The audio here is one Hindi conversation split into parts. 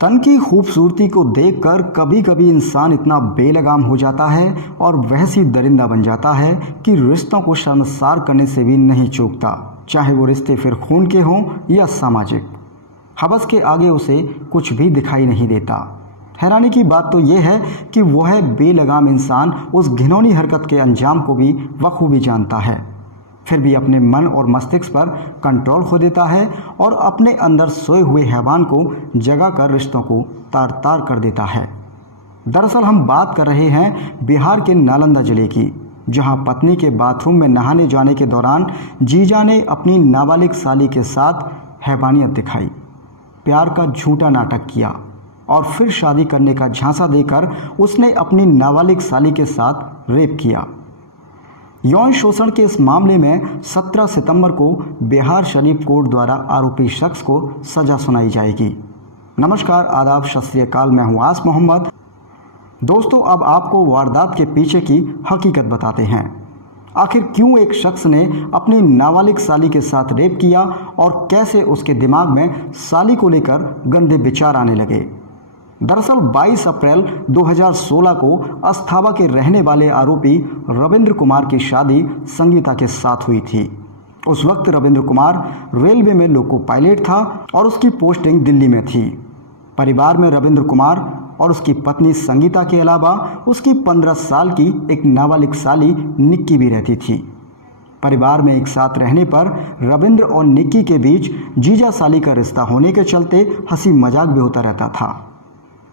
तन की खूबसूरती को देखकर कभी कभी इंसान इतना बेलगाम हो जाता है और वैसी दरिंदा बन जाता है कि रिश्तों को शर्मसार करने से भी नहीं चूकता, चाहे वो रिश्ते फिर खून के हों या सामाजिक। हवस के आगे उसे कुछ भी दिखाई नहीं देता। हैरानी की बात तो यह है कि वह बेलगाम इंसान उस घिनौनी हरकत के अंजाम को भी बखूबी जानता है, फिर भी अपने मन और मस्तिष्क पर कंट्रोल खो देता है और अपने अंदर सोए हुए हैवान को जगा कर रिश्तों को तार तार कर देता है। दरअसल हम बात कर रहे हैं बिहार के नालंदा जिले की, जहां पत्नी के बाथरूम में नहाने जाने के दौरान जीजा ने अपनी नाबालिग साली के साथ हैवानियत दिखाई, प्यार का झूठा नाटक किया और फिर शादी करने का झांसा देकर उसने अपनी नाबालिग साली के साथ रेप किया। यौन शोषण के इस मामले में 17 सितंबर को बिहार शरीफ कोर्ट द्वारा आरोपी शख्स को सजा सुनाई जाएगी। नमस्कार, आदाब, सत श्री अकाल। मैं हूं आस मोहम्मद। दोस्तों, अब आपको वारदात के पीछे की हकीकत बताते हैं। आखिर क्यों एक शख्स ने अपनी नाबालिग साली के साथ रेप किया और कैसे उसके दिमाग में साली को लेकर गंदे विचार आने लगे। दरअसल 22 अप्रैल 2016 को अस्थाबा के रहने वाले आरोपी रविंद्र कुमार की शादी संगीता के साथ हुई थी। उस वक्त रविंद्र कुमार रेलवे में लोको पायलट था और उसकी पोस्टिंग दिल्ली में थी। परिवार में रविंद्र कुमार और उसकी पत्नी संगीता के अलावा उसकी 15 साल की एक नाबालिग साली निक्की भी रहती थी। परिवार में एक साथ रहने पर रविंद्र और निक्की के बीच जीजा साली का रिश्ता होने के चलते हंसी मजाक भी होता रहता था।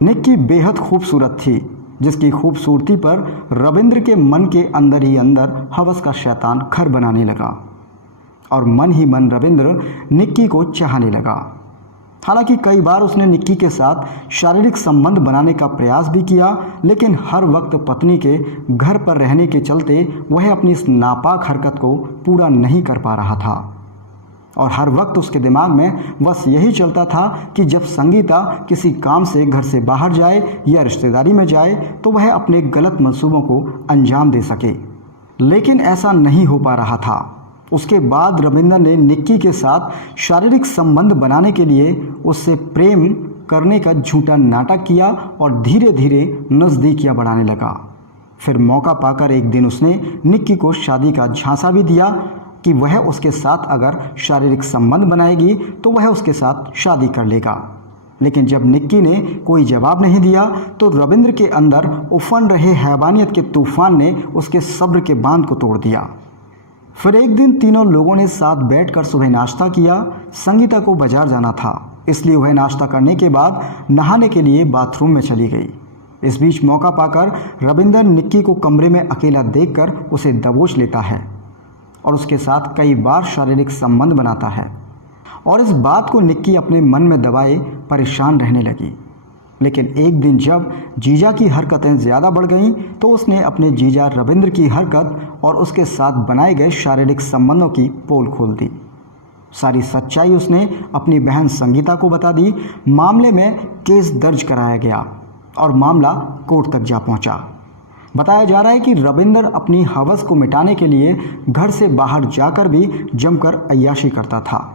निक्की बेहद खूबसूरत थी, जिसकी खूबसूरती पर रविंद्र के मन के अंदर ही अंदर हवस का शैतान घर बनाने लगा और मन ही मन रविंद्र निक्की को चाहने लगा। हालांकि कई बार उसने निक्की के साथ शारीरिक संबंध बनाने का प्रयास भी किया, लेकिन हर वक्त पत्नी के घर पर रहने के चलते वह अपनी इस नापाक हरकत को पूरा नहीं कर पा रहा था और हर वक्त उसके दिमाग में बस यही चलता था कि जब संगीता किसी काम से घर से बाहर जाए या रिश्तेदारी में जाए तो वह अपने गलत मंसूबों को अंजाम दे सके, लेकिन ऐसा नहीं हो पा रहा था। उसके बाद रविंद्र ने निक्की के साथ शारीरिक संबंध बनाने के लिए उससे प्रेम करने का झूठा नाटक किया और धीरे धीरे नज़दीकियां बढ़ाने लगा। फिर मौका पाकर एक दिन उसने निक्की को शादी का झांसा भी दिया कि वह उसके साथ अगर शारीरिक संबंध बनाएगी तो वह उसके साथ शादी कर लेगा। लेकिन जब निक्की ने कोई जवाब नहीं दिया तो रविंद्र के अंदर उफन रहे हैवानियत के तूफान ने उसके सब्र के बांध को तोड़ दिया। फिर एक दिन तीनों लोगों ने साथ बैठकर सुबह नाश्ता किया। संगीता को बाजार जाना था, इसलिए वह नाश्ता करने के बाद नहाने के लिए बाथरूम में चली गई। इस बीच मौका पाकर रविंद्र निक्की को कमरे में अकेला देखकर उसे दबोच लेता है और उसके साथ कई बार शारीरिक संबंध बनाता है और इस बात को निक्की अपने मन में दबाए परेशान रहने लगी। लेकिन एक दिन जब जीजा की हरकतें ज़्यादा बढ़ गईं तो उसने अपने जीजा रविंद्र की हरकत और उसके साथ बनाए गए शारीरिक संबंधों की पोल खोल दी। सारी सच्चाई उसने अपनी बहन संगीता को बता दी। मामले में केस दर्ज कराया गया और मामला कोर्ट तक जा पहुंचा। बताया जा रहा है कि रविंद्र अपनी हवस को मिटाने के लिए घर से बाहर जाकर भी जमकर अय्याशी करता था,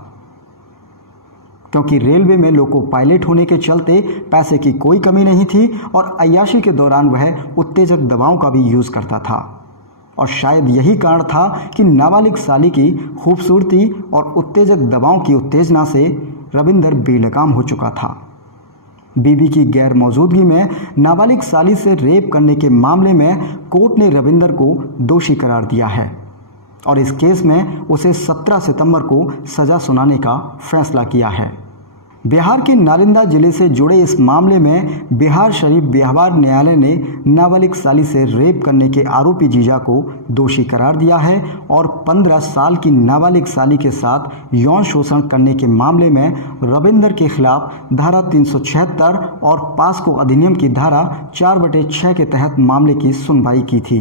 क्योंकि रेलवे में लोको पायलट होने के चलते पैसे की कोई कमी नहीं थी और अय्याशी के दौरान वह उत्तेजक दवाओं का भी यूज़ करता था। और शायद यही कारण था कि नाबालिग साली की खूबसूरती और उत्तेजक दवाओं की उत्तेजना से रविंद्र बेलगाम हो चुका था। बीबी की गैर मौजूदगी में नाबालिग साली से रेप करने के मामले में कोर्ट ने रविंद्र को दोषी करार दिया है और इस केस में उसे 17 सितंबर को सजा सुनाने का फैसला किया है। बिहार के नालंदा जिले से जुड़े इस मामले में बिहार शरीफ व्यवहार न्यायालय ने नाबालिग साली से रेप करने के आरोपी जीजा को दोषी करार दिया है और 15 साल की नाबालिग साली के साथ यौन शोषण करने के मामले में रविंद्र के खिलाफ धारा 376 और पास्को अधिनियम की धारा 4/6 के तहत मामले की सुनवाई की थी।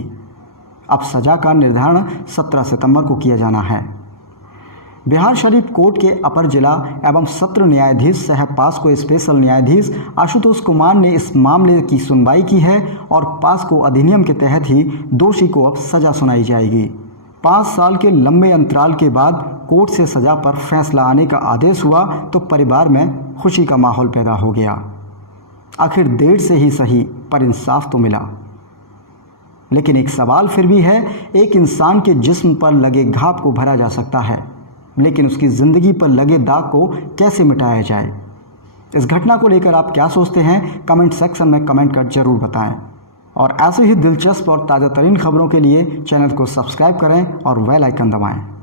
अब सजा का निर्धारण 17 सितंबर को किया जाना है। बिहार शरीफ कोर्ट के अपर जिला एवं सत्र न्यायाधीश सह पास्को स्पेशल न्यायाधीश आशुतोष कुमार ने इस मामले की सुनवाई की है और पास्को अधिनियम के तहत ही दोषी को अब सजा सुनाई जाएगी। 5 साल के लंबे अंतराल के बाद कोर्ट से सजा पर फैसला आने का आदेश हुआ तो परिवार में खुशी का माहौल पैदा हो गया। आखिर देर से ही सही पर इंसाफ तो मिला। लेकिन एक सवाल फिर भी है, एक इंसान के जिस्म पर लगे घाव को भरा जा सकता है, लेकिन उसकी ज़िंदगी पर लगे दाग को कैसे मिटाया जाए? इस घटना को लेकर आप क्या सोचते हैं? कमेंट सेक्शन में कमेंट कर जरूर बताएं। और ऐसे ही दिलचस्प और ताज़ा तरीन खबरों के लिए चैनल को सब्सक्राइब करें और बेल आइकन दबाएं।